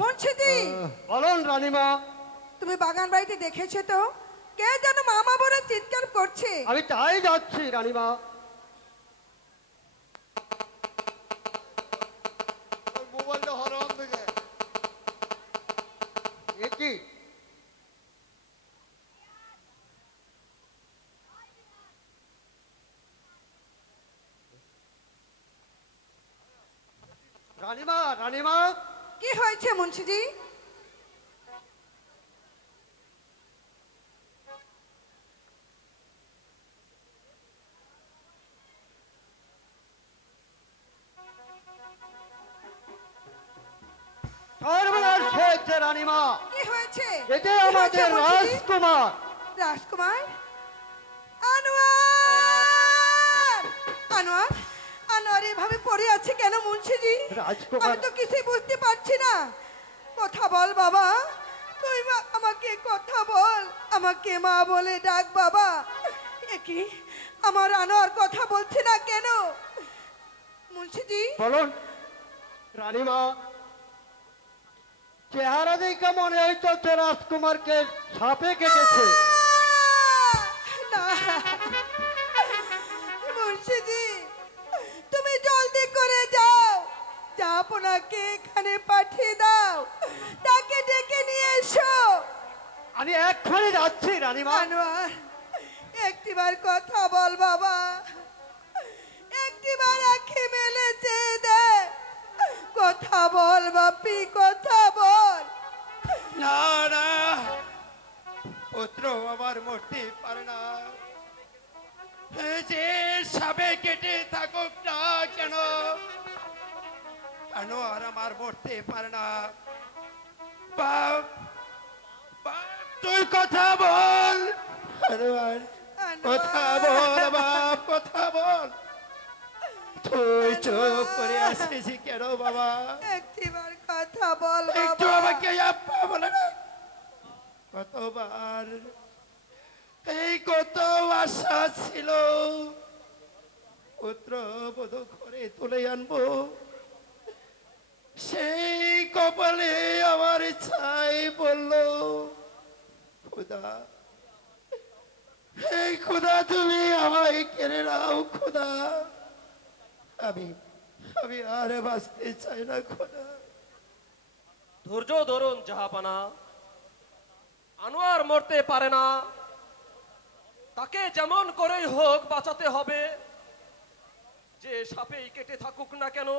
মুন্সিদি, বলুন রানীমা। তুমি বাগান বাড়িতে দেখেছো তো কে যেন মামা বলে চিৎকার করছে? আমি তাই যাচ্ছি রানীমা। মোবাইলটা হরন থেকে এ কি? রানীমা, রানীমা, কি হয়েছে মুন্সিজি? সর্বনাশ হয়েছে রানীমা। কি হয়েছে? এতে কি হয়েছে আমাদের মুন্সিজি? রাজকুমার। রাজকুমার? আনোয়ার! আনোয়ার, আনোয়ার এভাবে পড়ে আছে কেন মুন্সিজি? রাজকুমার। আমি তো কিছুই বুঝতে পারছি না। কথা বল বাবা, তুই আমাকে কথা বল, আমাকে মা বলে ডাক বাবা। এ কি, আমার আনোয়ার কথা বলছে না কেন মুন্সিজি? বলুন রানীমা, চেহারা দেখে মনে হইতেছে রাজকুমারকে সাপে কেটেছে। না মুন্সিজি, তুমি জলদি করে যাও, জাহাপনাকে এখানে পাঠিয়ে দাও, তাকে ডেকে নিয়ে এসো। আমি এক্ষুনি যাচ্ছি রানীমা। আনোয়ার, একটিবার কথা বল বাবা, একটিবার আঁখি মেলে চেয়ে দে, কথা বল বাপি, কথা বল। না না পুত্র আমার মরতে পারে না। যে সাপে কেটে থাকুক না কেন, কেন আর আমার মরতে পারে না। বাপ, বাপ, তুই কথা বল। আনোয়ার, কথা বল বাপ, কথা বল। তুই চুপ করে আসিস কেন বাবা? একটিবার কথা বল একটু বাবা। আমাকে আব্বা বলে না। কতবার এই কত আশা ছিল, পুত্র বধূ ঘরে তুলে আনবো, সেই কপালে আমার ছাই বলল খোদা, এই খোদা তুমি আমায় কেড়ে নাও খোদা। আমি আমি আর বাঁচতে চাই না খোদা। ধৈর্য ধরুন জাহাপানা, আনোয়ার মরতে পারে না, তাকে যেমন করেই হোক বাঁচাতে হবে, যে সাপেই কেটে থাকুক না কেন।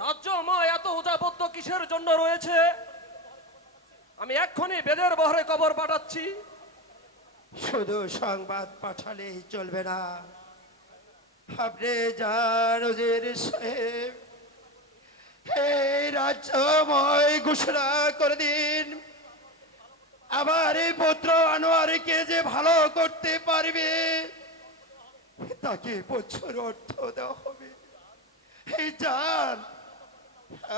রাজ্য আমায় এত উজাবদ্ধ কিসের জন্য রয়েছে? আমি এক্ষুনি বেদের বহরে কবর পাঠাচ্ছি। শুধু সংবাদ পাঠালেই চলবে না, আপনি যান উজির সাহেব, এই রাজ্যময় ঘোষণা করে দিন, আমার এই পুত্র আনোয়ারকে যে ভালো করতে পারবে তাকে বছর অর্থ দেওয়া হবে। এই যান,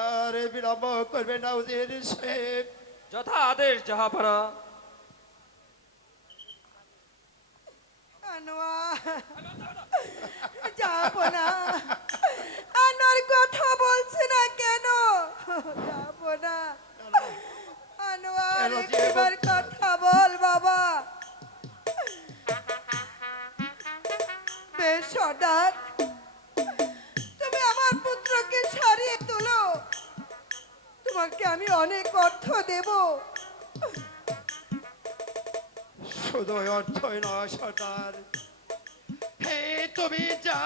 আর বিলম্ব করবে না উজির সাহেব। যথা আদেশ জাহাপানা। আনোয়ার, যাবো না, আনোয়ার কথা বলছে না কেন? যাবো না আনোয়ার, কেন যে একবার কথা বল বাবা। বেশ সর্দার, তুমি আমার পুত্রকে সারিয়ে তোলো, তোমাকে আমি অনেক অর্থ দেব। শুধু অর্থই নয় সর্দার, হে তুমি যা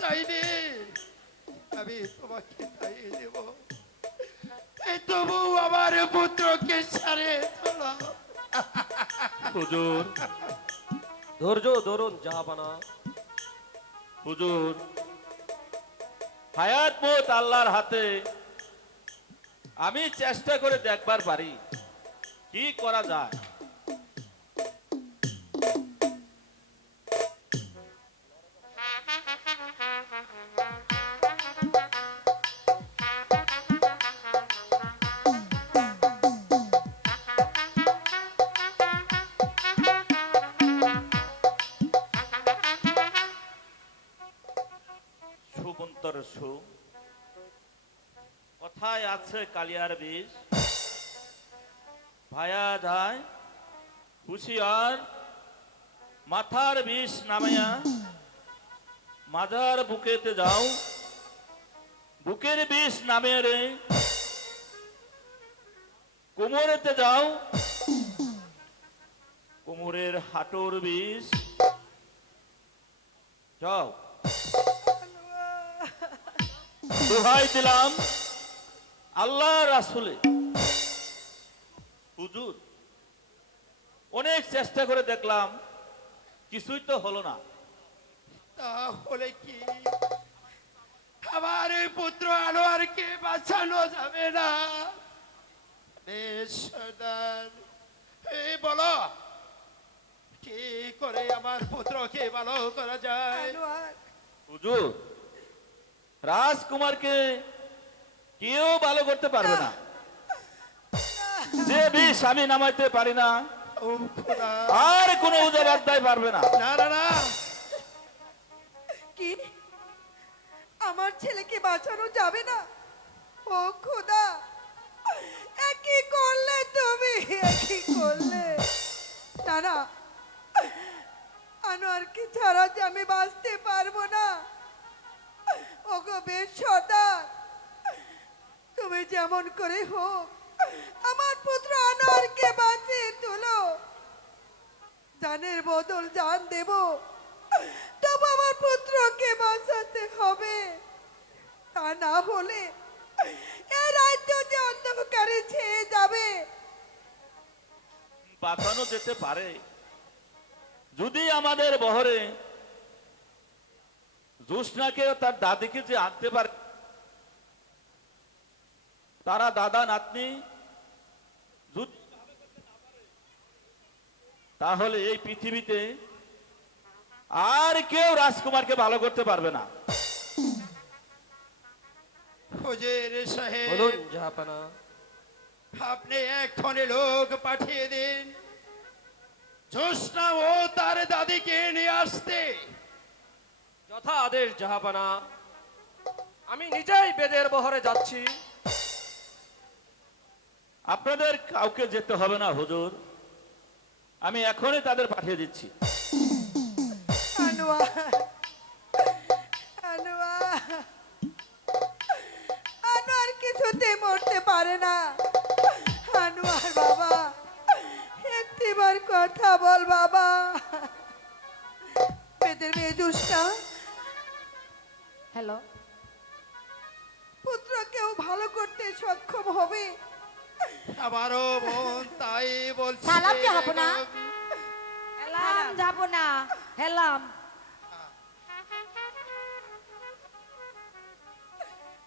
চাইবে আমি তোমাকে তাই দেব। এই তবু আমার পুত্রকে সারে তোলা। হুজুর, ধৈর্য ধরুন জাহাপানা। হুজুর, হায়াত মত আল্লাহর হাতে। আমি চেষ্টা করে দেখবার পারি কি করা যায়। সুবন্তর সু কথা কোথায় আছে কালিয়ার বিষ? ভায়া যায় হুশিয়ার, মাথার বিষ নামাইয়া মাজার বুকেতে যাও, বুকের বিষ নামে রে কোমরেতে যাও, কোমরের হাঁটুর বিষ যাও। দোহাই দিলাম আল্লাহ রাসূলে, হুজুর অনেক চেষ্টা করে দেখলাম কিছুই তো হলো না। তাহলে কি আমার এই পুত্র আনোয়ারকে বাঁচানো যাবে না? বেশ সর্দার, এই বলো কি করে আমার পুত্রকে ভালো করা যায়? আনোয়ার, হুজুর রাজকুমারকে কেউ ভালো করতে পারবে না। যে বিষ আমি নামাইতে পারি না, ও খোদা, আর কোনো উজাবাদ্দাই পারবে না। না না না, কি আমার ছেলেকে বাঁচানো যাবে না? ও খোদা, এ কি করলে তুমি? এ কি করলে? না না, আনোয়ারকে ছাড়া যে আমি বাঁচতে পারবো না। ওগো বেশ সর্দার, তুমি যেমন করে হোক আমার পুত্র আনোয়ারকে বাঁচিয়ে তুলো। জানের বদল জান দেব, তবু আমার পুত্রকে বাঁচাতে হবে। তা না হলে এই রাজ্য যে অন্ধকারে ছেয়ে যাবে। বাঁচানো যেতে পারে যদি আমাদের বহরে জোসনাকে ও তার দাদিকে যে আনতে পারে, তারা দাদা নাতনি যদি তাহলে এই পৃথিবীতে আর কেউ রাজকুমারকে ভালো করতে পারবে না। হুজুর সাহেব, বলুন জাহাপানা। আপনি এক্ষণে লোক পাঠিয়ে দিন জোসনা ও তার দাদিকে নিয়ে আসতে। যথা আদেশ জাহাপানা। আমি নিজেই বেদের বহরে যাচ্ছি। আপনাদের কাউকে যেতে হবে না হুজুর, আমি এখনই তাদের পাঠিয়ে দিচ্ছি। আনোয়ার, আনোয়ার, আনোয়ার কিছুতে মরতে পারে না। আনোয়ার বাবা, একটিবার কথা বল বাবা। বেদের মেয়ে জোসনা হ্যালো, পুত্রকেও ভালো করতে সক্ষম হবে। আমারও মন তাই বলছে। সালাম যাবো না? হেলাম যাব না, হেলাম।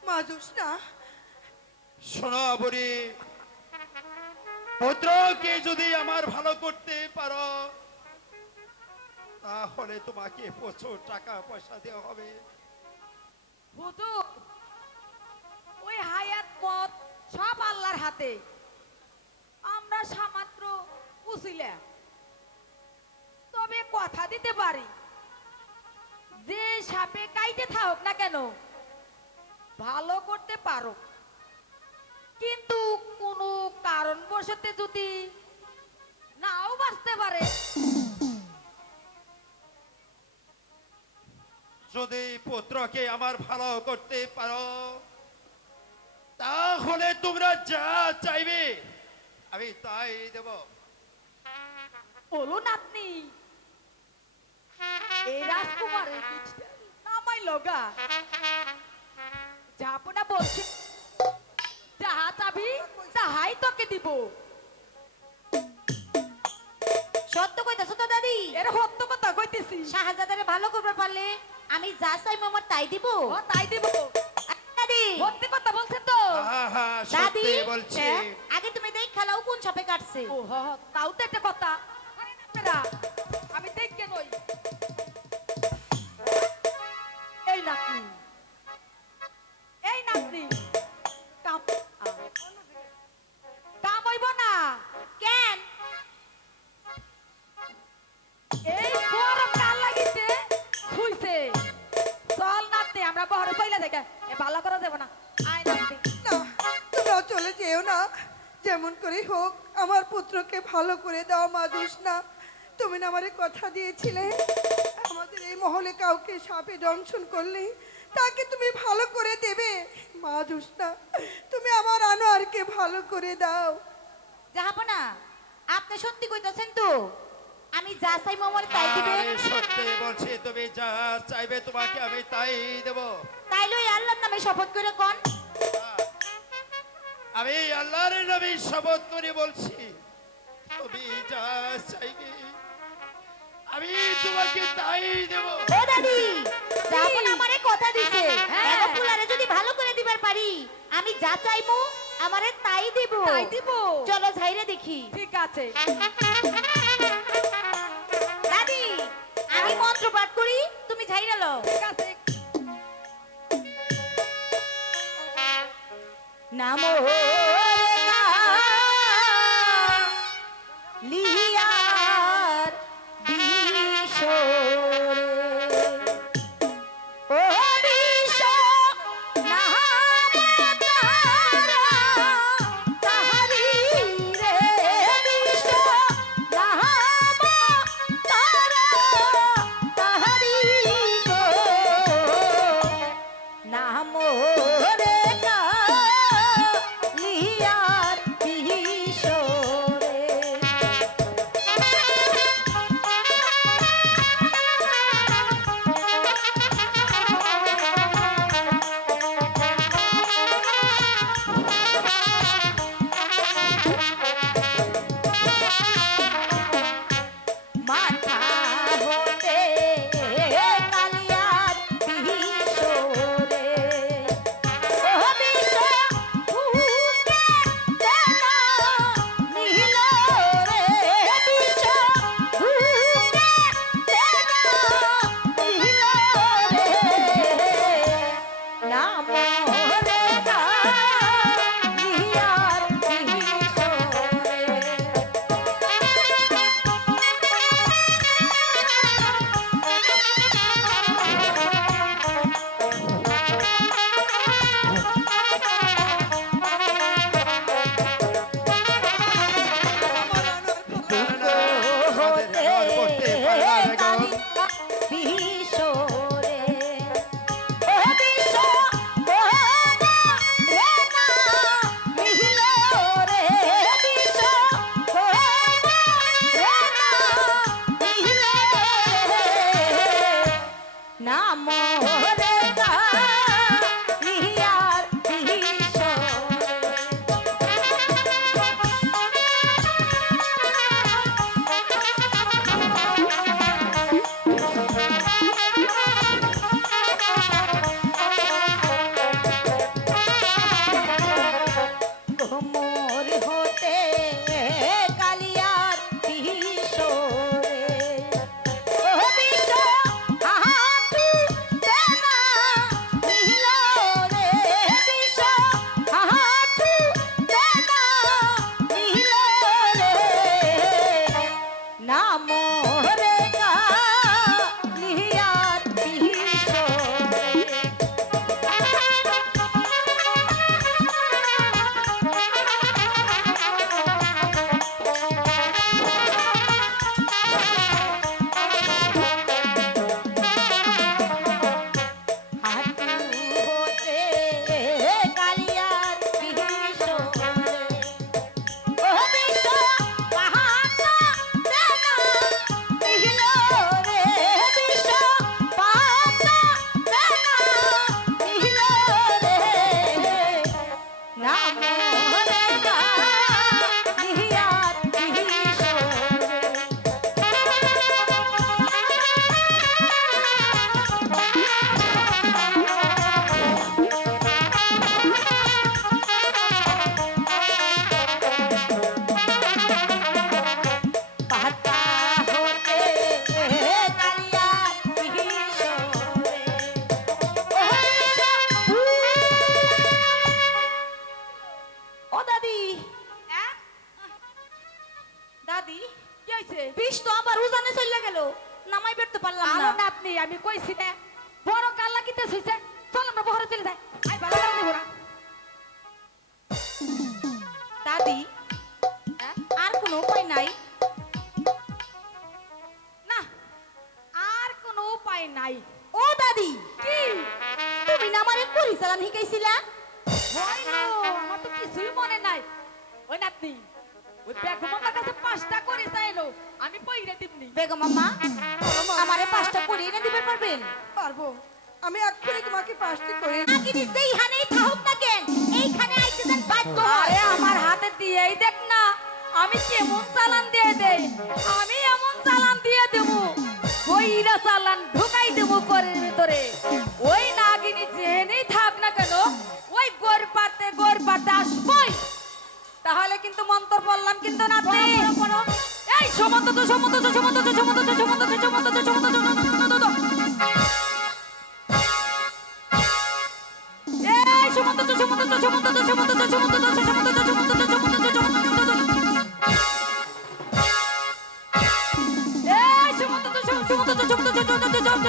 মা জোসনা, শোনো বুড়ি, পুত্রকে যদি আমার ভালো করতে পারো তাহলে তোমাকে প্রচুর টাকা পয়সা দেওয়া হবে। হুজুর, ওই হায়াত পথ সব আল্লাহর হাতে। আমরা সামাত্র উছিলা, তবে কথা দিতে পারি যে সাপে কাইতে থাক না কেন ভালো করতে পারো। কিন্তু কোনো কারণবশত যদি নাও বাঁচতে পারে, যদি পুত্রকে আমার ভালো করতে পারো তাহলে তোমরা যা চাইবে আমি তাই দেব। বলুন আপনি এই রাজকুমারের পিঠটা নামাই লগা যাবো না বলছে, যাহা চাবি তাহাই তোকে দিব। সত্য কইতাছো তো দাদি? এর সত্য কথা কইতেছি। শাহজাদারে ভালো করবার পারলে আমি যা চাইবো আমার তাই দিব। ও তাই দিব। দাদি, সত্যি কথা বলছেন তো? হ্যাঁ দাদি, সত্যি বলছি। হ্যাঁ, আগে তুমি দেখ খেলাও কোন সাপে কাটছে। ও হ হ, তাও তো একটা কথা। আরে না, আমি দেখকে নই। এই নাতনি, এই নাতনি কাম কাম হইব না কেন? এই গরম কাল লাগিছে শুইছে। চল নাতনি আমরা বহরে চইলা দেখে এ ভালো করা দেব না। আয় নাতনি। না চেয়েও না, যেমন করে হোক আমার পুত্রকে ভালো করে দাও মা জোসনা। তুমি না আমারে কথা দিয়েছিলে আমাদের এই মহলে কাউকে সাপে দংশন করলে তাকে তুমি ভালো করে দেবে। মা জোসনা, তুমি আমার আনোয়ারকে ভালো করে দাও। জাহাপনা, আপনি সত্যি কইতাছেন তো? আমি যা চাইবো আমার তাই দিবেন? আমি সত্যি বলছি, তুমি যা চাইবে তোমাকে আমি তাই দেব। তাইলে ওই আল্লাহর নামে শপথ করে কোন। আমি আল্লাহর নামে শপথ করে বলছি, তুমি যা চাইবে আমি তোমাকে তাই দেব। ও দাদি, জাহাপনা আমারে কথা দিছে, এগো ফুলারে যদি ভালো করে দিবার পারি আমি যা চাইবো আমারে তাই দিব। তাই দিব। চলো ঝাইরে দেখি। ঠিক আছে। দাদি, আমি মন্ত্র পাঠ করি, তুমি ঝাইরা লও। ঠিক আছে। নামো লিয়ার বিশরে ও বিশ নাম তারা তাহারি রে বিশ নাম তারা তাহারি গো নাম রে লিয়ার বিশরে মাথা হতে কালিয়ার বিশরে ও বিশ ভূতে তেনা নীল রে বিশ ভূতে তেনা নীল রে নাম রে কালিয়ার বিশরে আমার আনোয়ার ভালো আমাদের আনোয়ার করতে পারে না গো। বিশরে ও বিশ রে না মিহিল রে বিশ রে না মিহিল রে নাম রে লিয়ার বিশরে কোমর হতে কালিয়ার বিশরে ও বিশ হাতু তেনা নীল রে বিশ হাতু তেনা নীল রে নাম রে কালিয়ার বিশরে হাতু হতে কালিয়ার বিশরে ও বিশ পাহাড় তেনা নীল রে বিশ পাহাড় তেনা নীল রে নাম রে কালিয়ার বিশরে পাতা হতে কালিয়ার বিশরে ও দাদি, দাদি কি হইছে? বিষ তো আবার উজানে চলে গেল, নামাই বেরতে পারলাম আলো না। নাতনি, আমি কইছি না বড় কাল্লা কিতে হইছে। চল আমরা বহরে চলে যাই। আই ভালো করে দেব না। কোনো উপায় নাই। না, আর কোনো উপায় নাই। ও দাদি, কি তুমি না আমারে কুড়ি চালান শিখাইছিলা? হয় গো, আমার তো কিছুই মনে নাই। ওই নাতনি, ওই বেগম আমার কাছে 5টা করে চাইলো, আমি পইরে দিবনি। বেগম আম্মা, আমারে 5টা কুড়ি এনে দিতে পারবেন? পারবো, আমি এক্ষুনি তোমাকে 5টি করে নাকি যেইখানেই থাকুক না কেন, এইখানে আইতে দেন বাধ্য আরে হয়। আমার হাতে দিয়েই দেখ না, আমি কেমন চালান দিয়ে দেই। আমি এমন চালান দিয়ে দেবো, কইরা চালান ঢুকাই দেবো ঘরের ভিতরে। ওই নাগিনী যেহেনেই থাক না কেন, ওই গোর পাতে আসবই। তাহলে কিন্তু মন্তর বললাম কিন্তু না। এই সমন্ত তো সমন্ত তো সমন্ত তো সমন্ত তো সমন্ত তো সমন্ত তো সমন্ত তো সমন্ত তো এই সমন্ত তো সমন্ত তো সমন্ত তো সমন্ত তো সমন্ত তো সমন্ত তো সমন্ত তো সমন্ত তো সমন্ত এই সমন্ত তো সমন্ত তো সমন্ত তো সমন্ত তো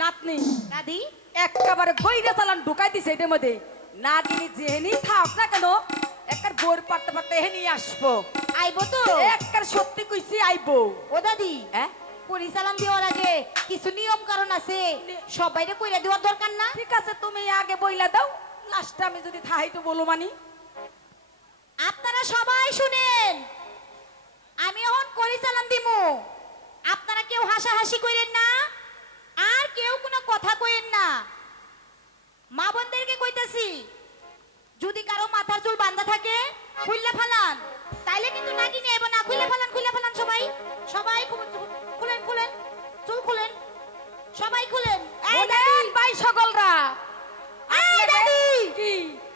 নাতনি দাদি, একেবারে বইরা চালান ঢুকাই দিছে এটার মধ্যে। নাগিনী যেহেনি থাক না কেন, একার গোর পারতে পারতে হেনি আসবো। আইবো তো? একার সত্যি কইছি আইবো। ও দাদি, হ্যাঁ কুড়ি চালান দেওয়ার আগে কিছু নিয়ম কারণ আছে, সবাইরে কইরা দেওয়ার দরকার না? ঠিক আছে, তুমি আগে বইলা দাও, লাস্টে আমি যদি থাই তো বলো মানি। আপনারা সবাই শুনেন, আমি এখন করি চালান দিমু। আপনারা কেউ হাসাহাসি করেন না, আর কেউ কোনো কথা কইেন না। মা বোনদেরকে কইতাছি, যদি কারো মাথার চুল বাঁধা থাকে খুললে ফালান, তাইলে কিন্তু নাগিনী আইব না। খুলে ফালান সবাই, সবাই খুলেন খুলেন, চুল খুলেন, সবাই খুলেন। এই দাদি, বলেন ভাই সকলরা। এই দাদি, কি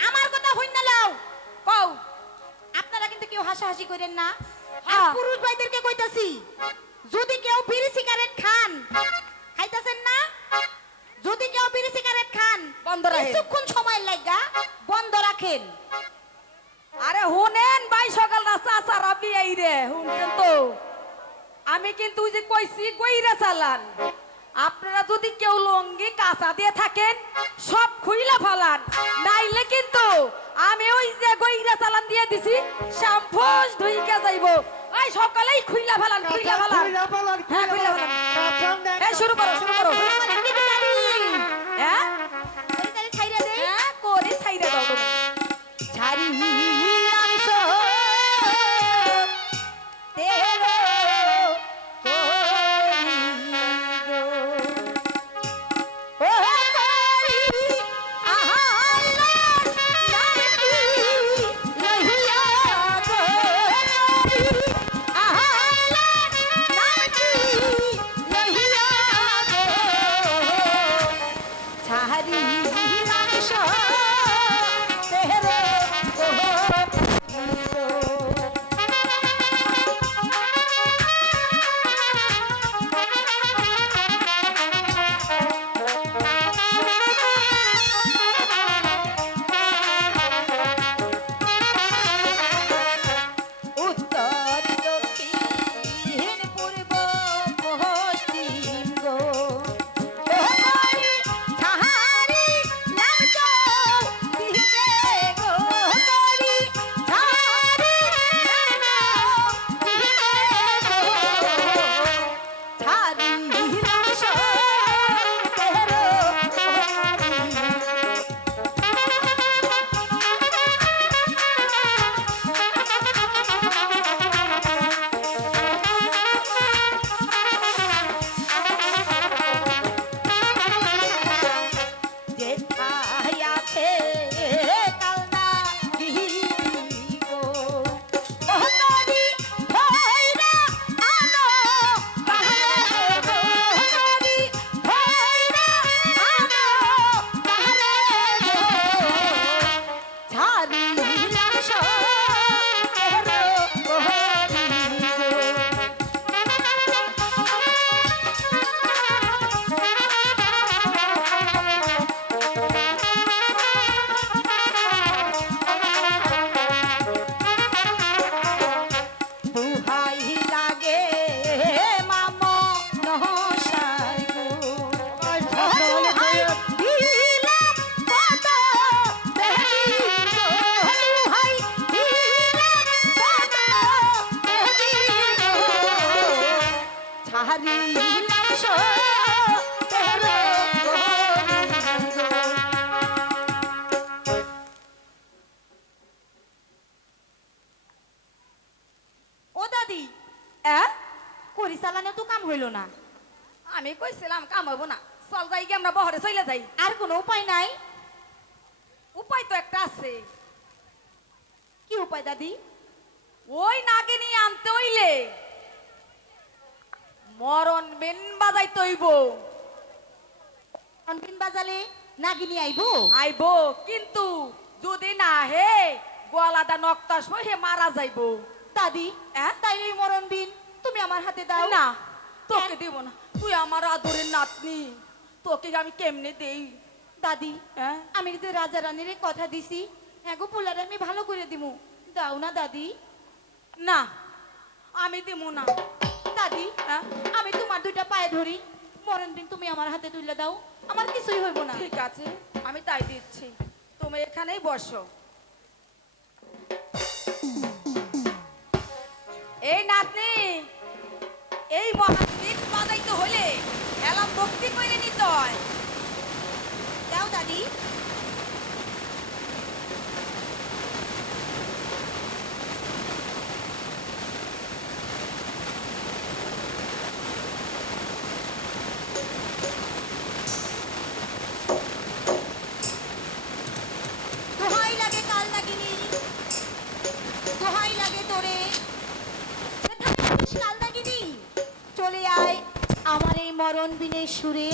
আমার কথা হইন না লাও। কও? আপনারা কিন্তু কেউ হাসাহাসি করেন না। আর হ্যাঁ। পুরুষ ভাইদেরকে কইতাছি, যদি কেউ বিড়ি সিগারেট খান, খাইতাছেন না, যদি কেউ বিড়ি সিগারেট খান, বন্ধ রাখেন। কিছুক্ষণ সময় লাগা বন্ধ রাখেন। আরে হুনেন ভাই সকলরা, চাচা রাবি আই রে, শুনছেন তো? আমি কিন্তু ওই যে কইছি কইরা চালান। আপনারা যদি কেউ লঙ্গি কাঁচা দিয়ে থাকেন, সব খুইলা ফালান, নাইলে কিন্তু আমি ওই যে গইরা চালান দিয়ে দিছি, শ্যাম্পুস ধুইকে যাইবো। ওই সকালেই খুইলা ফালান, খুইলা ফালান। হ্যাঁ, খুইলা ফালান। এই শুরু করো, শুরু করো। হ্যাঁ এই তাহলে ছাইরা দেই। হ্যাঁ, করে ছাইরা দাও তুমি। ঝাড়ি মাংস তেরো করি চালানো তো কাম হইল না। আমি কইছিলাম কাম হইব না, চল যাই গিয়ে আমরা বহরে চলে যাই। আর কোনো উপায় নাই? উপায় তো একটা আছে। কি উপায় দাদি? ওই নাগিনী আনতে হইলে মরণ বেন বাজাইতে হইব। অনবিন বাজালে নাগিনী আইবো? আইবো, কিন্তু যদি না হে গলাটা নক্তাস হে মারা যাইবো। দাদি তাইলে এই মরণ বিন তুমি আমার হাতে দাও। না, তোকে দিব না, তুই আমার আদরের নাতনি, তোকে আমি কেমনে দেই? দাদি হ্যাঁ? আমি যে রাজা রানীর কথা দিছি, হ্যাঁ গো পোলারে আমি ভালো করে দিমু, দাও না দাদি? না, আমি দিব না। দাদি হ্যাঁ? আমি তোমার দুইটা পায়ে ধরি, মরণ দিন তুমি আমার হাতে তুলে দাও, আমার কিছুই হইব না। ঠিক আছে, আমি তাই দিচ্ছি, তুমি এখানেই বসো। এই নাতনি, এই মহান গীত বাজাইতে হলে এলাম ভক্তি করে নিতে হয়। দাও দাদি। দোহাই লাগে কাল নাগিনী, দোহাই লাগে তোরে, কোথায় আছিস কাল নাগিনী? চলে আয় আমার এই মরণ বিনের সুরে।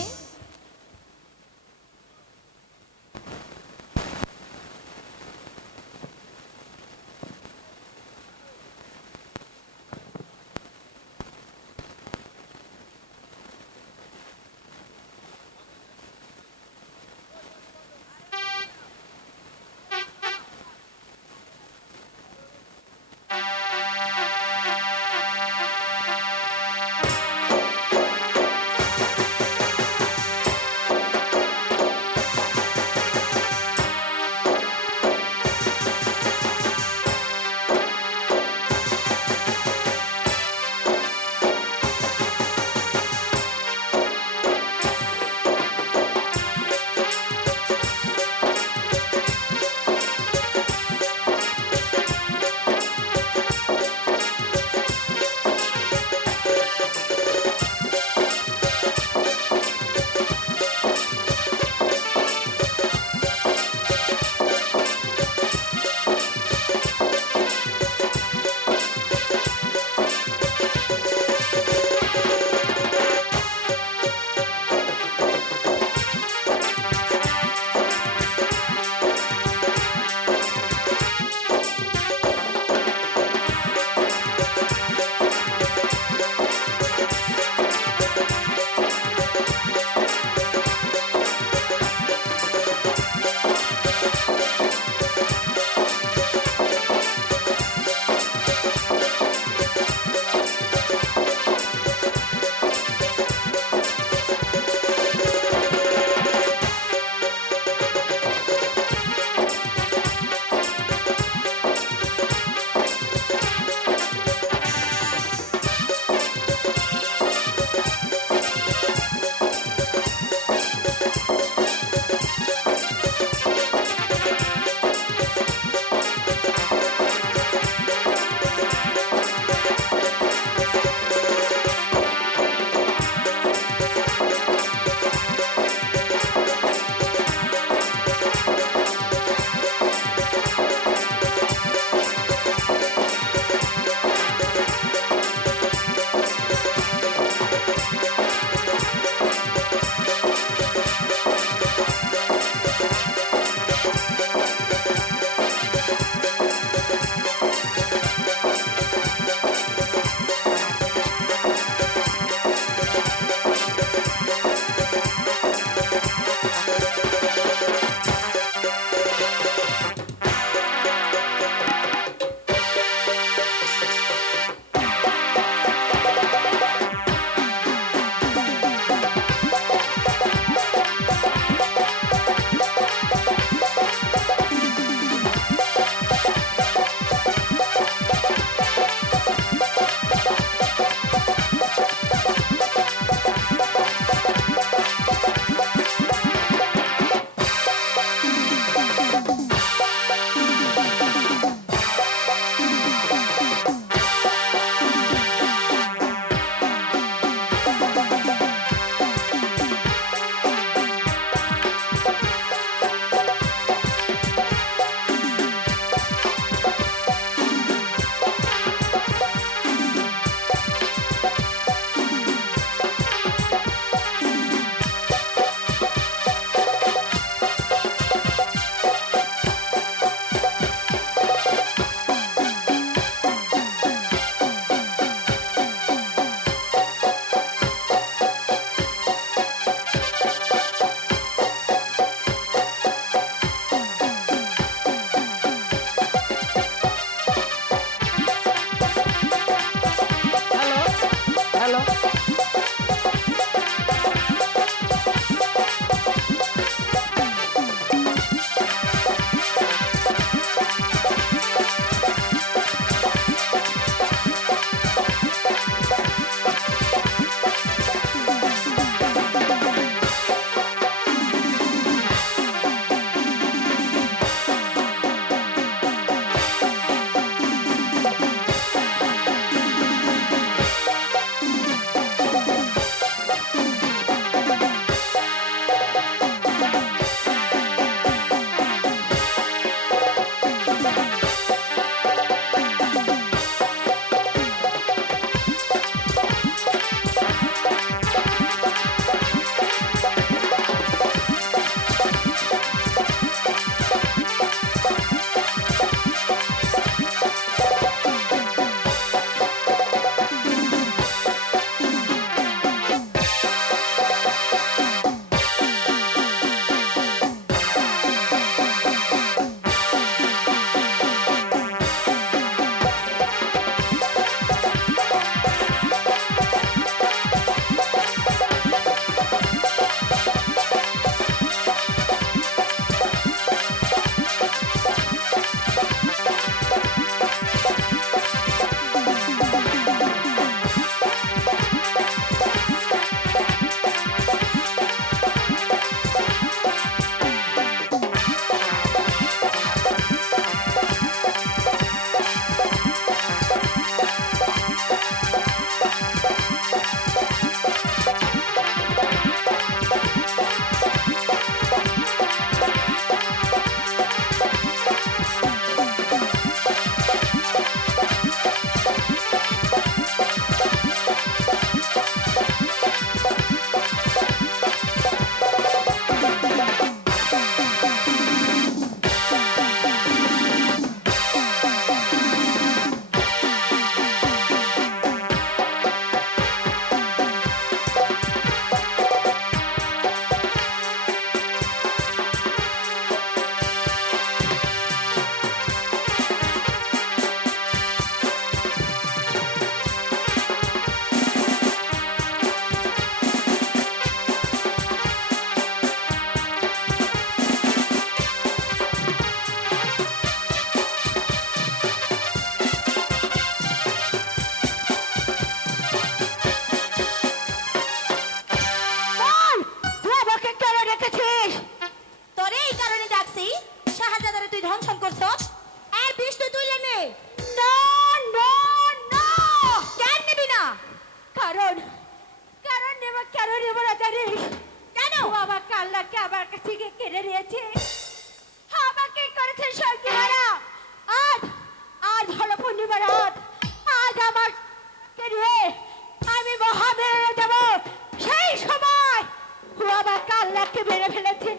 ওকে মেরে ফেলেছে,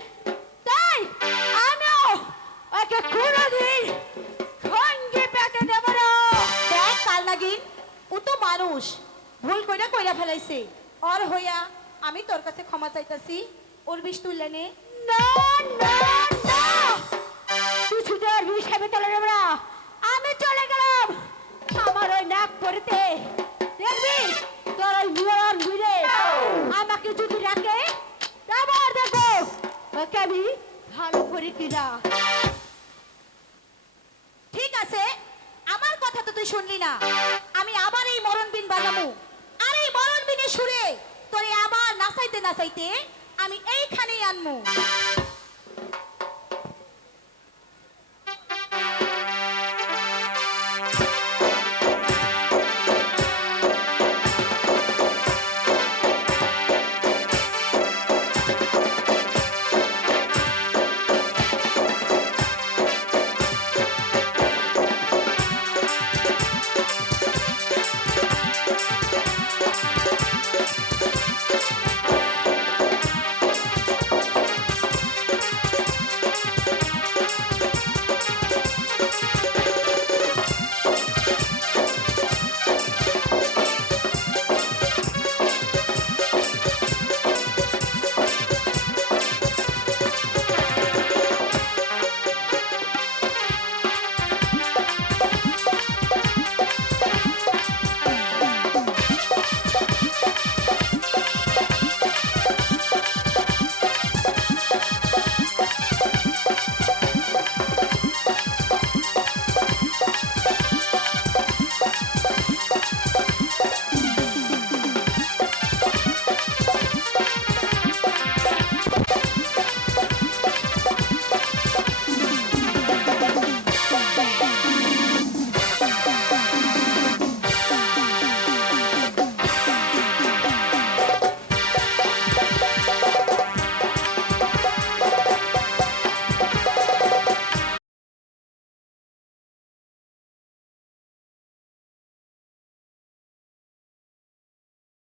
তাই আমিও ওকে কোনোদিন সঙ্গে পেতে দেব না। দেখ কাল নাগিন, ও তো মানুষ, ভুল কইরা কইরা ফেলাইছে। ওর হইয়া আমি তোর কাছে ক্ষমা চাইতাছি, ওর বিষ তুললে নে। না না না, তুই শুধু আর বিষ খাবি তোলে নেব না, আমি চলে গেলাম আমার ওই নাক পড়তে। দেখবি তোর ওই মিরর ঘুরে আমাকে যদি রাখে, আবার দেখো ওকে আমি ভালো করে কিনা। ঠিক আছে, আমার কথা তো তুই শুনলি না, আমি আবার এই মরণ বিন বাজাবো, আর এই মরণ বিনের সুরে তোরে আবার নাচাইতে নাচাইতে আমি এইখানেই আনবো।